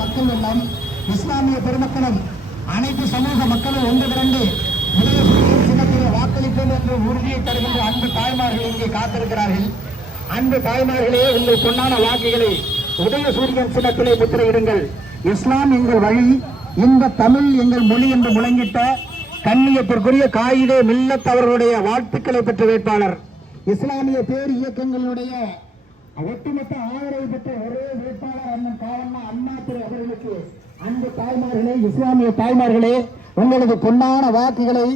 மக்கள் எல்லாம் இஸ்லாமிய பெருமக்களும் அனைத்து சமூக மக்களும் ஒன்று திரண்டு சின்னத்திலே வாக்களிப்போம் என்று உறுதியை தருகின்ற அன்பு தாய்மார்கள் இங்கே காத்திருக்கிறார்கள். அன்பு தாய்மார்களே, உங்கள் பொன்னான வாக்குகளை உதயசூரியன் சின்னத்திலே முத்திரையிடுங்கள். இஸ்லாம் எங்கள் வழி, இந்த தமிழ் எங்கள் மொழி என்று முழங்கிட்ட கண்ணியத்திற்குரிய காயிதே மில்லத் அவர்களுடைய வாழ்த்துக்களை பெற்ற வேட்பாளர், இஸ்லாமிய பேர் இயக்கங்களுடைய ஒட்டுமொத்த ஆதரவு பெற்ற ஒரே வேட்பாளர் அண்ணன் காவண்ணா அண்ணாதுரை அவர்களுக்கு அன்பு தாய்மார்களே, இஸ்லாமிய தாய்மார்களே, உங்களது பொன்னான வாக்குகளை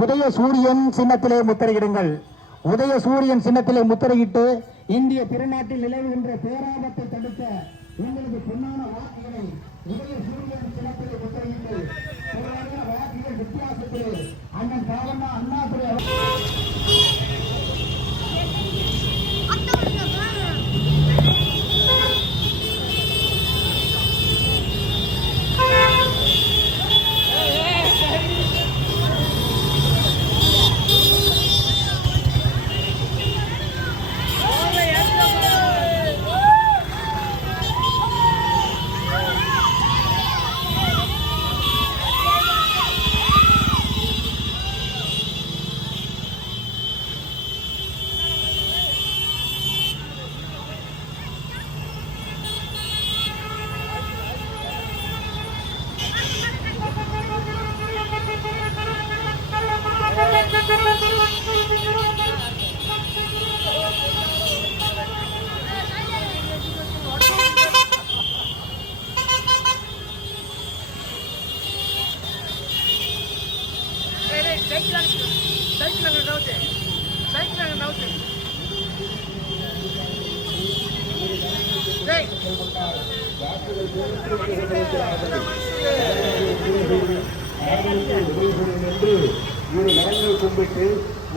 உதயசூரியன் சின்னத்திலே முத்திரையிடுங்கள். உதயசூரியன் சின்னத்திலே முத்திரையிட்டு இந்திய திருநாட்டில் நிலவுகின்ற பேராபத்தை தடுக்க உங்களது பொன்னான வாக்குகளை உதயசூரியன் சின்னத்திலே முத்திரையிட்டு வாக்குகள் வித்தியாசத்திலே அண்ணன் காவண்ணா அண்ணாதுரை கும்பிட்டு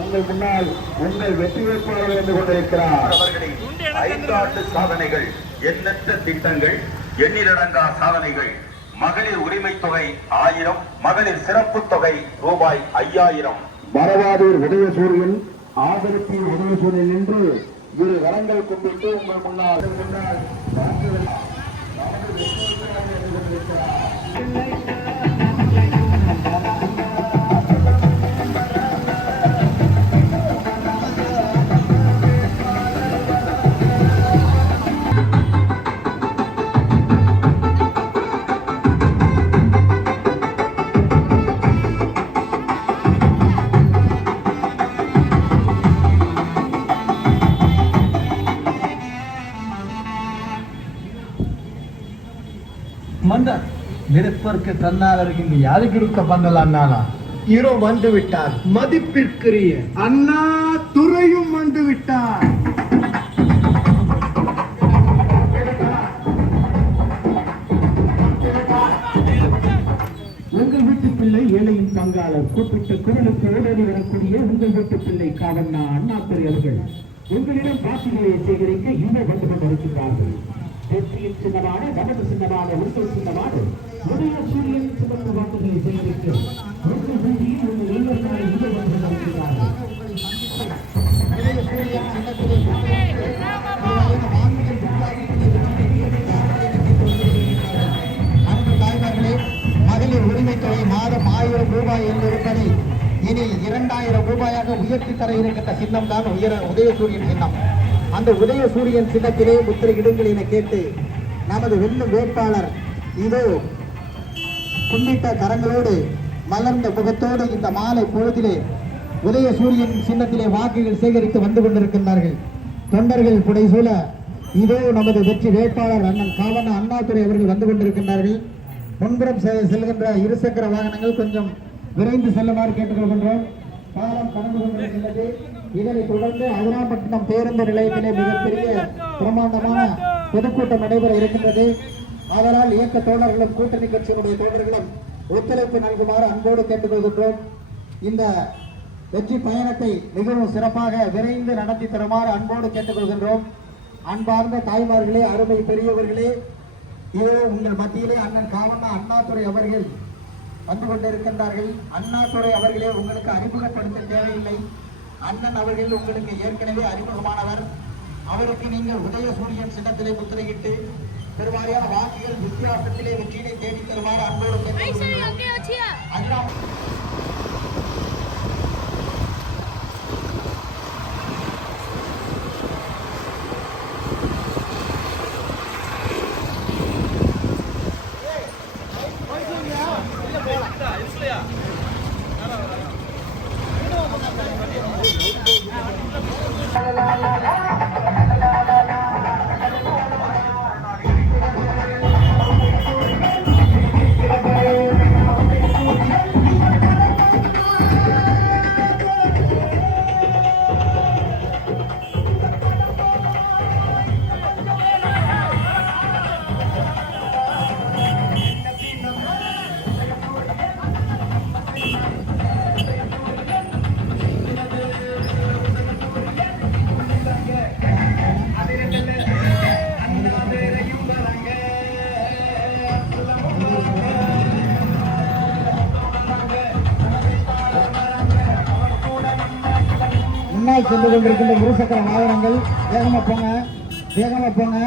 உங்கள் முன்னால் உங்கள் வெற்றி வேட்பாளர் என்று கொண்டிருக்கிறார். அவர்களின் 5 ஆண்டு சாதனைகள், எண்ணற்ற திட்டங்கள், எண்ணிலடங்கா சாதனைகள். மகளிர் உரிமை தொகை 1000, மகளிர் சிறப்பு தொகை ரூபாய் 5000. வரவாதூர் உதயசூரியன் ஆதரத்தில் உதயசூரியன் என்று இரு கரங்கள் கும்பிட்டு உங்கள் முன்னால் வாக்குகள் மந்தர் நிற்பதற்கு தன்னாதற்கு இங்கு யாருக்கு இருக்க பந்தல அண்ணானா ஹீரோ வந்து விட்டார். மதிப்பிற்குரிய அண்ணா துரையும் வந்து விட்டார். உங்கள் வீட்டு பிள்ளை ஏழையின் பங்காளர் கூப்பிட்ட குரலுக்கு ஓடோடி வரக்கூடிய உங்கள் வீட்டு பிள்ளை காவண்ணா அண்ணாதுரை அவர்கள் உங்களிடம் வாக்குகளை சேகரிக்க இன்னும் வந்து கொண்டிருக்கிறார்கள். வெற்றியின் சின்னமான நமது சின்னமான உங்கள் சின்னமான உதய சூரியன் சிவப்பு வாக்குகளை சேகரிக்க உங்கள் வீட்டில் உங்கள் இல்லத்தாரை இன்னும் வந்து கொண்டிருக்கிறார்கள். மகளிர் உரிமை தொகை மாதம் 1000 ரூபாய் என்று இருப்பதை இனி 2000 ரூபாயாக உயர்த்தி தர இருக்கின்ற சின்னம் தான் உதயசூரியன் சின்னம். அந்த உதயசூரியன் சின்னத்திலே முத்திரையிடுங்கள் என கேட்டு நமது வெல்லும் வேட்பாளர் இதோ கும்பிட்ட கரங்களோடு மலர்ந்த முகத்தோடு இந்த மாலை பொழுதிலே உதயசூரியன் சின்னத்திலே வாக்குகள் சேகரித்து வந்து கொண்டிருக்கின்றார்கள். தொண்டர்கள் புடைசூழ இதோ நமது வெற்றி வேட்பாளர் அண்ணன் காவண்ணா அண்ணாதுரை அவர்கள் வந்து கொண்டிருக்கின்றார்கள். முன்புறம் செல்கின்ற இருசக்கர வாகனங்கள் கொஞ்சம் விரைந்து செல்லுமாறு கேட்டுக்கொள்கின்றோம். காலம் கடந்து கொண்டிருக்கின்றது. இதனை தொடர்ந்து அதிராம்பட்டினம் பேருந்து நிலையத்திலே மிகப்பெரிய பிரமாண்டமான பொதுக்கூட்டம் நடைபெற இருக்கின்றது. அதனால் இயக்க தோழர்களும் கூட்டணி கட்சியினுடைய தோழர்களும் ஒத்துழைப்பு நல்குமாறு அன்போடு கேட்டுக்கொள்கின்றோம். இந்த வெற்றி பயணத்தை மிகவும் சிறப்பாக விரைந்து நடத்தி தருமாறு அன்போடு கேட்டுக்கொள்கின்றோம். அன்பார்ந்த தாய்மார்களே, அருமை பெரியவர்களே, இதோ உங்கள் மத்தியிலே அண்ணன் காவண்ணா அண்ணாதுரை அவர்கள் வந்து கொண்டிருக்கின்றார்கள். அண்ணாதுரை அவர்களே உங்களுக்கு அறிமுகப்படுத்த தேவையில்லை. அண்ணன் அவர்கள் உங்களுக்கு ஏற்கனவே அறிமுகமானவர். அவருக்கு நீங்கள் உதயசூரியன் சின்னத்திலே முத்திரையிட்டு பெருவாரியான வாக்குகள் வித்தியாசத்திலே வெற்றியை தேடி தருமாறு அன்போடு கேட்டுக்கொள்கிறோம். முன்னாள் சென்று கொண்டிருக்கின்ற இருசக்கர வாகனங்கள் வேகமா போங்க, வேகமா போங்க.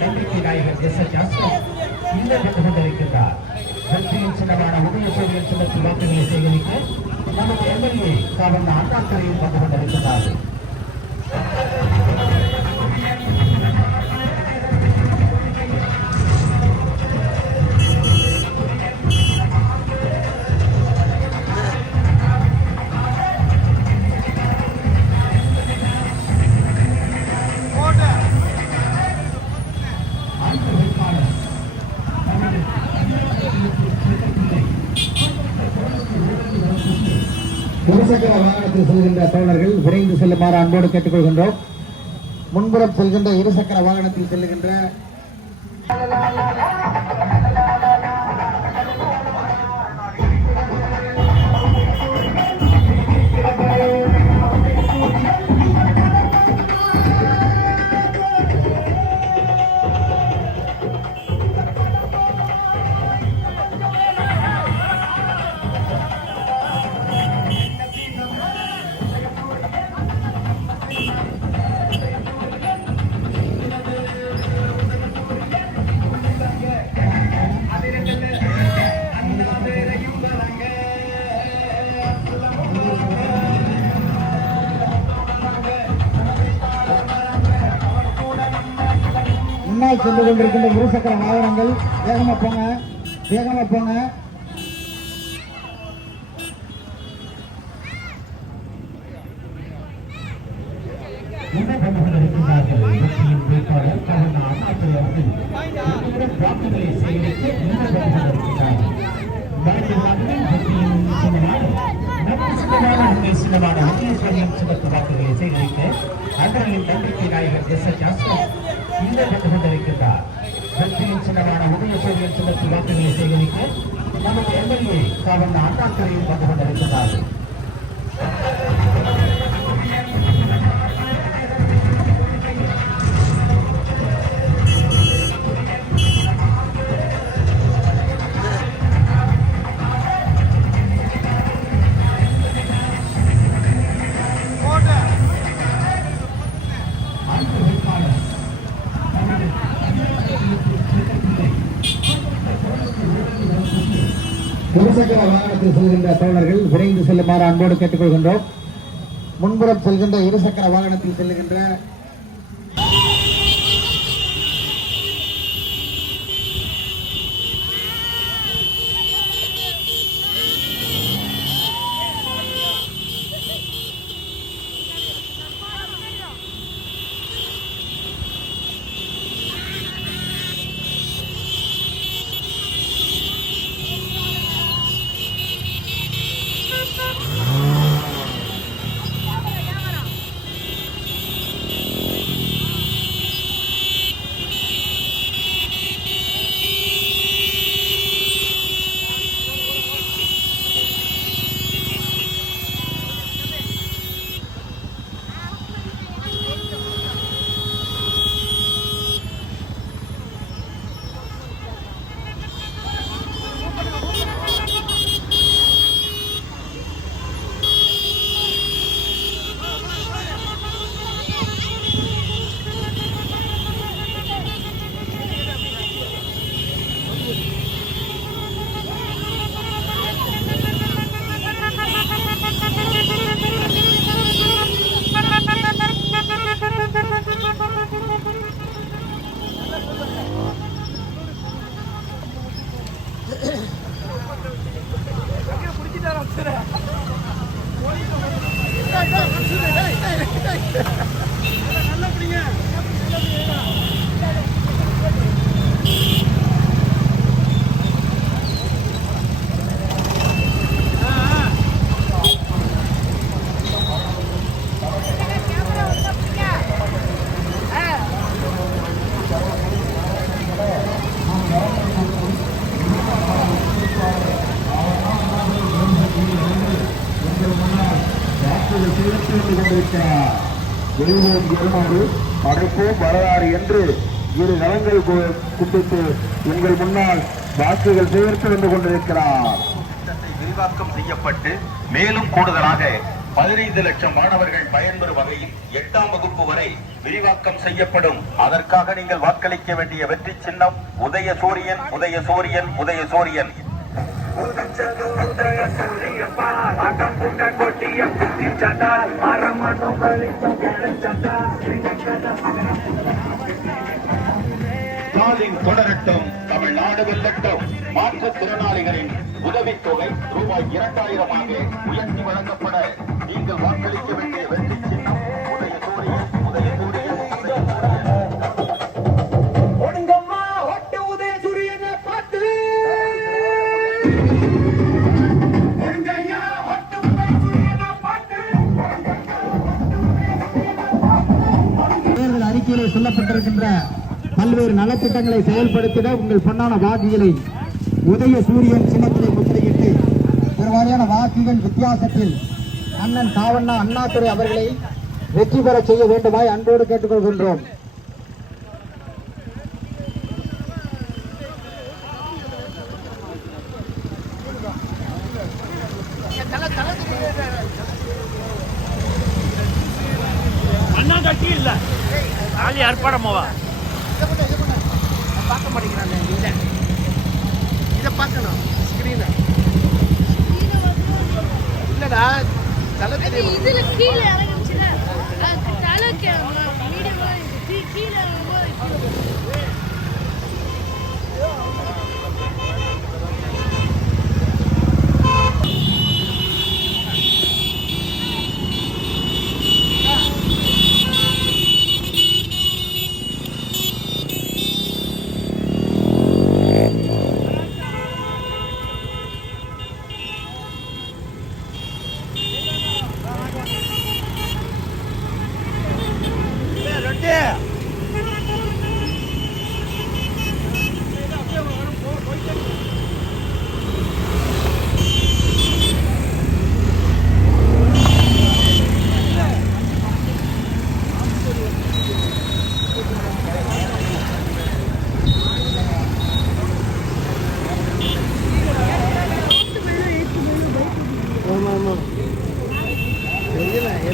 நம்பிக்கை நாயகர் இந்த கொண்டிருக்கின்றார். வெற்றியின் சின்னமான உதயசூரியன் சின்னத்தில் வாக்குகளை சேகரிக்க நமது எம்எல்ஏ காவண்ணா அண்ணாதுரையும் வந்து கொண்டிருக்கிறார்கள். இருசக்கர வாகனத்தில் செல்கின்ற தோழர்கள் விரைந்து செல்லுமாறு அன்போடு கேட்டுக்கொள்கின்றோம். முன்புறம் செல்கின்ற இருசக்கர வாகனத்தில் செல்லுகின்ற முன்னால் சென்று கொண்டிருக்கின்ற இருசக்கர வாகனங்கள் வேகமா போங்க, வேகமா போங்க. நம்பிக்கை நாயகர் இந்த வந்து கொண்டிருக்கிறார். வெற்றியின் சின்னமான உதயசூரியன் சின்னத்தில் வாக்குகளை சேகரிக்க நமது எம்எல்ஏ காவல் அண்ணாதுரையும் வந்து கொண்டிருக்கிறார். இருசக்கர வாகனத்தில் செல்கின்ற தோழர்கள் விரைந்து செல்லுமாறு அன்போடு கேட்டுக்கொள்கின்றோம். முன்புறம் செல்கின்ற இருசக்கர வாகனத்தில் செல்லுகின்ற படைப்போம் வரலாறு என்று இரு நலங்கள் கும்பிட்டு உங்கள் முன்னால் வாக்குகள் சேர்த்து வந்து கொண்டிருக்கிறார். விரிவாக்கம் செய்யப்பட்டு மேலும் கூடுதலாக 15 லட்சம் மாணவர்கள் பயன்பெறும் வகையில் 8ஆம் வகுப்பு வரை விரிவாக்கம் செய்யப்படும். அதற்காக நீங்கள் வாக்களிக்க வேண்டிய வெற்றி சின்னம் உதயசூரியன், உதயசூரியன், உதயசூரியன். ஸ்டாலின் தொடரட்டும், தமிழ்நாடு வெல்லட்டும். மாற்றுத்திறனாளிகளின் உதவித்தொகை ரூபாய் 2000 உயர்த்தி வழங்கப்பட நீங்கள் வாக்களிக்க வேண்டிய வெற்றி சின்னம் உதயசூரியன், உதயசூரியன், ஒடுங்கம்மா ஒட்டு உதயசூரியனை பார்த்து தேர்தல் அறிக்கையிலே சொல்லப்பட்டிருக்கின்ற பல்வேறு நலத்திட்டங்களை செயல்படுத்திட உங்கள் பொன்னான வாக்குகளை உதயசூரியன் சின்னத்திலே முத்திரையிட்டு பெருவாரியான வாக்குகள் வித்தியாசத்தில் அண்ணன் காவண்ணா அண்ணாதுரை அவர்களை வெற்றி பெற செய்ய வேண்டுமாய் அன்போடு கேட்டுக்கொள்கின்றோம். அண்ணா கட்சி இல்ல ஆளி அர்ப்பணமாவா பார்க்க மாட்டேங்கிறாங்க. இல்லை இதை பார்க்கணும் ஸ்கிரீன இல்லடா தலை இதுல கீழே இறங்குச்சுன்னா தலை மீடியமா கீழே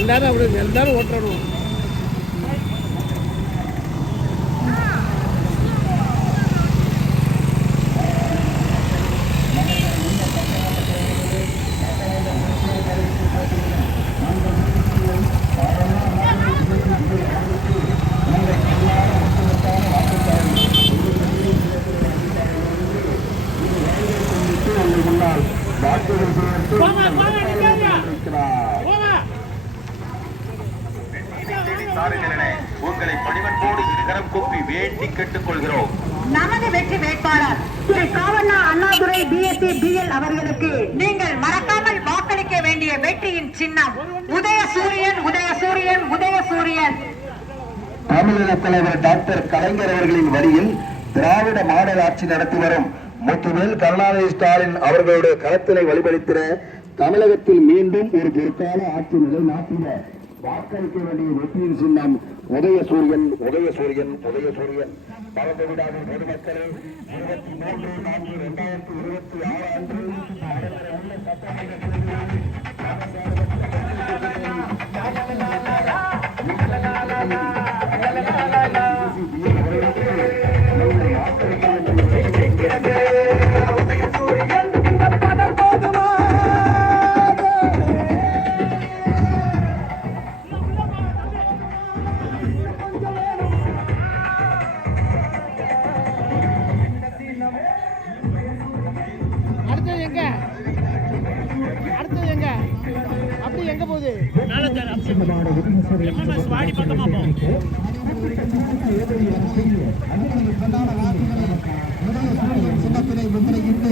எல்லாரும் அப்படி எல்லாரும் ஓட்டுறோம். உங்களை பணிவன்போடு இருகரம் கூப்பி வேண்டி கேட்டுக்கொள்கிறோம். நமது வெற்றி வேட்பாளர் திரு காவண்ணா அண்ணாதுரை பிஎஸ்சி பிஎல் அவர்களுக்கு நீங்கள் மறக்காமல் வாக்களிக்க வேண்டிய வெற்றியின் சின்னம் உதயசூரியன் உதயசூரியன் உதயசூரியன். தமிழக தலைவர் டாக்டர் கலைஞர் அவர்களின் வழியில் திராவிட மாடல் ஆட்சி நடத்தி வரும் முத்துவேல் கருணாநிதி ஸ்டாலின் அவர்களுடைய களத்தினை வழிபடுத்திட தமிழகத்தில் மீண்டும் ஒரு பொற்கால ஆட்சி நிலைநாட்டிட வாக்களிக்க வேண்டிய வெற்றியின் சின்னம் உதயசூரியன் உதயசூரியன் உதயசூரியன். மறந்து விடாத பொதுமக்களே, 23/4/2026 அன்று நடைபெறவுள்ள சட்டமன்ற அடுத்தது எங்க அப்படி எங்க போகுது? சின்னத்திலே முன்னிலையிட்டு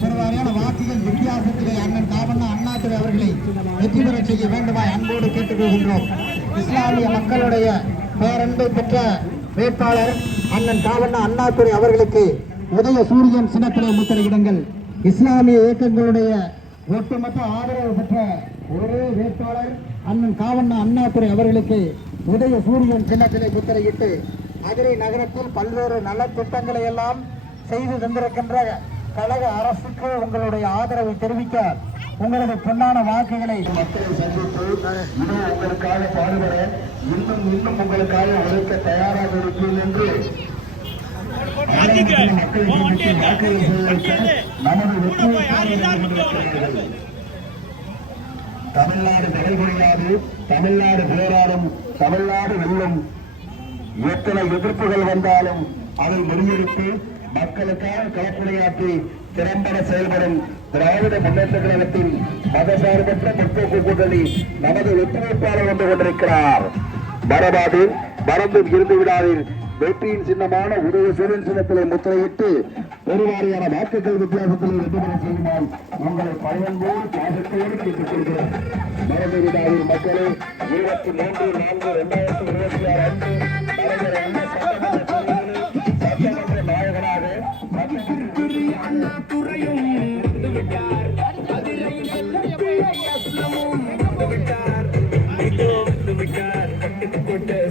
பெருவாரியான வாக்குகள் வித்தியாசத்திலே அண்ணன் காவண்ணா அண்ணாதுரை அவர்களை வெற்றி பெற செய்ய வேண்டுமாய் அன்போடு கேட்டுக்கொள்கின்றோம். இஸ்லாமிய மக்களுடைய பேரன்பை பெற்ற வேட்பாளர் அண்ணன் காவண்ணா அண்ணாதுரை அவர்களுக்கு உதய சூரியன் சின்னத்திலே முத்திரையிடுங்கள். இஸ்லாமிய இயக்கங்களுடைய ஒட்டுமொத்த ஆதரவு பெற்ற ஒரே வேட்பாளர் அண்ணன் காவண்ணா அண்ணாதுரை அவர்களுக்கு உதய சூரியன் சின்னத்திலே முத்திரையிட்டு மதுரை நகரத்தில் பல்வேறு நலத்திட்டங்களை எல்லாம் செய்து தந்திருக்கின்ற கழக அரசுக்கு உங்களுடைய ஆதரவை தெரிவிக்க உங்களது பொன்னான வாக்குகளை மக்களை சந்தித்து உங்களுக்காக பாடுபட இன்னும் உங்களுக்காக உழைக்க தயாராக இருக்கிறேன் என்று தமிழ்நாடு தலைமுறையாது, தமிழ்நாடு போராடும், தமிழ்நாடு வெல்லும். எத்தனை எதிர்ப்புகள் வந்தாலும் அதை முறியடித்து மக்களுக்காக களப்பணியாற்றி திறம்பட செயல்படும் திராவிட முன்னேற்ற கழகத்தின் மதசார்பற்ற முற்போக்கு கூட்டணி நமது ஒத்துழைப்பாளர் வந்து கொண்டிருக்கிறார். மறந்தும் இருந்து விடாதீர். வெற்றியின் சின்னமான உதயசூரியன் சின்னத்திலே முத்திரையிட்டு பெருவாரியான வாக்குகள் வித்தியாசத்தில் வெற்றி பெற செய்யுமால் உங்களை பயன்போடு பாசத்தோடு கேட்டுக் கொள்கிறோம். மறந்து விடாதீர் மக்களே. 23/4/2026 அன்று நடைபெற உள்ள சட்டமன்ற நாயகனாக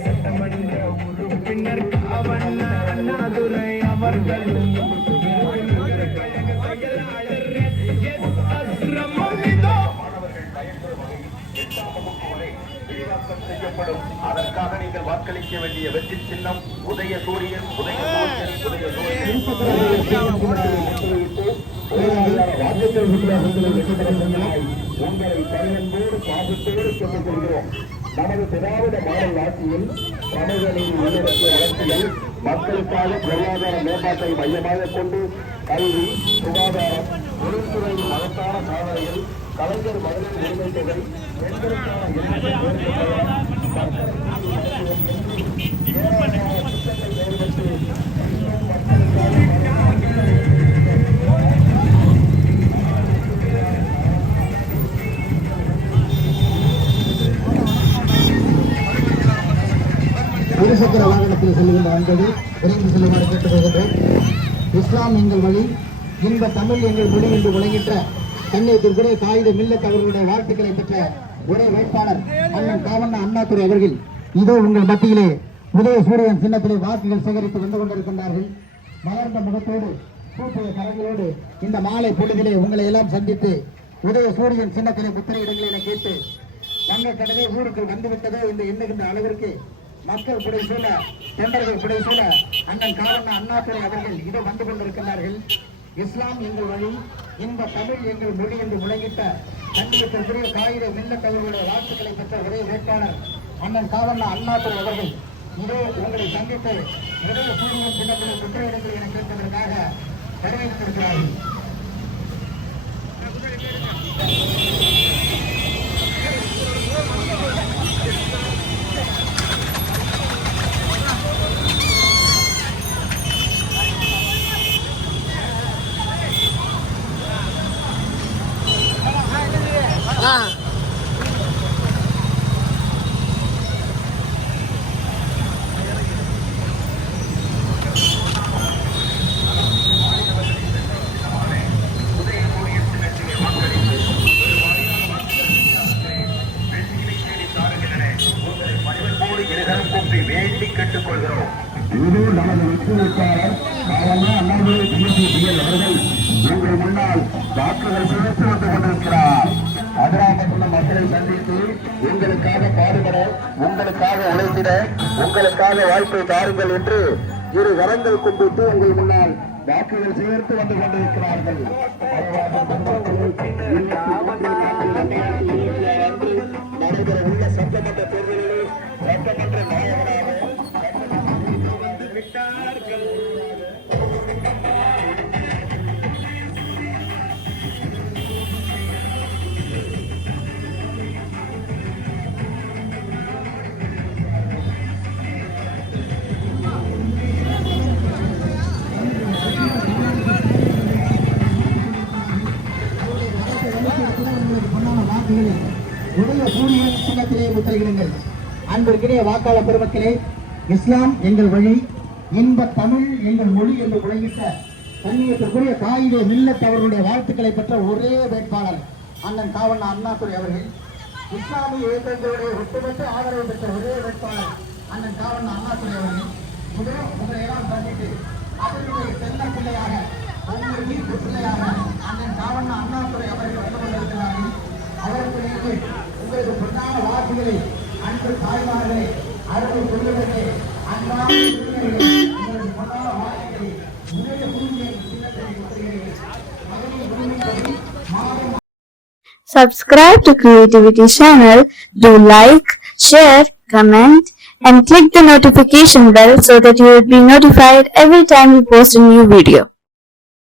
சட்டமன்ற உறுப்பினர் காவண்ணா அண்ணாதுரை அவர்களும் செய்யப்படும். அதற்காக நீங்கள் வாக்களிக்க வேண்டிய வெற்றி சின்னம் உதயசூரியன் உதயசூரியன் உதயசூரியன். உங்களை பயன்போடு பாசத்தோடு சொல்லிக் கொள்கிறோம். நமது திராவிட மாடல் ஆட்சியில் சமூக நீதி முன்னெடுப்பு அரசியல் மக்களுக்காக பொருளாதார மேம்பாட்டை மையமாக கொண்டு கல்வி, சுகாதாரம், தொழில்துறை மகத்தான சாதனைகள், கலைஞர் மகளிர் உரிமை தொகை, பெண்களுக்கான இருசக்கர வாகனத்தில் செல்கின்ற அன்பது விரைந்து செல்லுமாறு கேட்டுக்கொள்கின்றோம். இஸ்லாம் எங்கள் வழி, இன்ப தமிழ் எங்கள் மொழி என்று உலகின்ற கண்ணியத்திற்குரிய காகித மில்லத் அவர்களுடைய வாழ்த்துக்களை பெற்ற ஒரே வேட்பாளர் அண்ணன் காவண்ணா அண்ணாதுரை அவர்கள் இதோ உங்கள் மத்தியிலே உதய சூரியன் சின்னத்திலே வாக்குகள் சேகரித்து வந்து கொண்டிருக்கின்றார்கள். மலர்ந்த முகத்தோடு கூப்பிய கரங்களோடு இந்த மாலை பொழுதிலே உங்களை எல்லாம் சந்தித்து உதய சூரியன் சின்னத்திலே முத்திரையிடங்கள் என கேட்டு வங்கக்கடலை ஊருக்கு வந்துவிட்டதோ என்று எண்ணுகின்ற அளவிற்கு மக்கள் புடை சூழ, தொண்டர்கள் புடை சூழ அண்ணன் காவண்ணா அண்ணாதுரை அவர்கள் இதோ வந்து கொண்டிருக்கிறார்கள். இஸ்லாம் எங்கள் வழி, இன்ப தமிழ் எங்கள் மொழி என்று முழங்கிட்ட கண்ணியத்திற்குரிய காகித மில்லத்தவர்களுடைய வாழ்த்துக்களை பெற்ற ஒரே வேட்பாளர் அண்ணன் காவண்ணா அண்ணாதுரை அவர்கள் இதோ உங்களை சந்தித்து உதய சூரியன் சின்னத்திலே குற்றையிடங்கள் என கேட்பதற்காக வரவேற்றிருக்கிறார்கள். வேண்டி கேட்டுக்கொள்கிறோம். இது நமது ஒத்துழைப்பாளர் காவண்ணா அண்ணாதுரை BSc அவர்கள் உங்கள் முன்னால் வாக்குகள் சேர்த்து வந்து கொண்டிருக்கிறார். அதிராமத்துள்ள மக்களை சந்தித்து உங்களுக்காக பாடுபட, உங்களுக்காக உழைத்திட, உங்களுக்காக வாய்ப்பை தாருங்கள் என்று இரு கரங்கள் கும்பிட்டு உங்கள் முன்னால் வாக்குகள் சேர்த்து வந்து கொண்டிருக்கிறார்கள். நடைபெற உள்ள சட்டமன்ற தேர்தலில் சட்டமன்ற நாயகனாக விட்டார்கள். உடைய சூரியன் சின்னத்திலே முத்திரையிடுங்கள். அன்பிற்கிடையே வாக்காளர் பெருமக்களே, இஸ்லாம் எங்கள் வழி, இன்ப தமிழ் எங்கள் மொழி என்று முழங்கிட்ட கண்ணியத்திற்குரிய காகித மில்லத் அவர்களுடைய வாழ்த்துக்களை பெற்ற ஒரே வேட்பாளர் அண்ணன் காவண்ணா அண்ணாதுரை அவர்கள். இஸ்லாமிய இயக்கங்களுடைய ஒட்டுமொத்த ஆதரவு பெற்ற ஒரே வேட்பாளர் அண்ணன் காவண்ணா அண்ணாதுரை அவர்கள். முதல் உங்களை எல்லாம் சந்தித்து அதனுடைய செல்ல பிள்ளையாக, உங்கள் வீட்டு பிள்ளையாக அண்ணன் காவண்ணா அண்ணாதுரை அவர்கள் வந்து கொண்டிருக்கிறார்கள். அவர்களுக்கு உங்களுக்கு பொன்னான வாக்குகளை, அன்பு தாய்மார்களே, அருள் சொல்லுவதே அன்பான உங்களது பொன்னான வாக்குகளை உடைய பூமியை சின்னத்தை முத்திரையிடுங்கள். Subscribe to Creativity channel, do like, share, comment and click the notification bell so that you will be notified every time we post a new video.